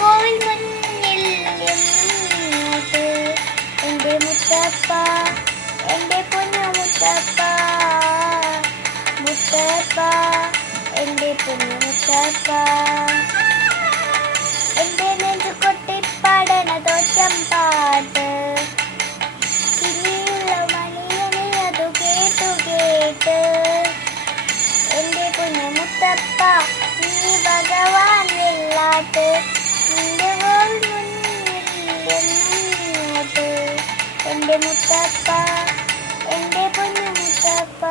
കോവിൽ മുന്നിൽ എന്നോട്ട് എൻ്റെ മുത്തപ്പ, എൻ്റെ പൊന്നു മുത്തപ്പ, മുത്തപ്പ, എൻ്റെ പൊന്നു മുത്തപ്പ. എൻ്റെ നെഞ്ചു കൊട്ടിപ്പാടണ തോറ്റം പാട്ട് പിന്നെയുള്ള മണിയണി അതു കേട്ടു കേട്ട്. എൻ്റെ പൊന്നു മുത്തപ്പ, നീ ഭഗവാൻ വെള്ളാട്ട്, നിന്റെ കോവിൽ മുന്നിൽ എന്നോട്ട് എൻ്റെ മുത്തപ്പ, എൻ്റെ പൊന്നു മുത്തപ്പ.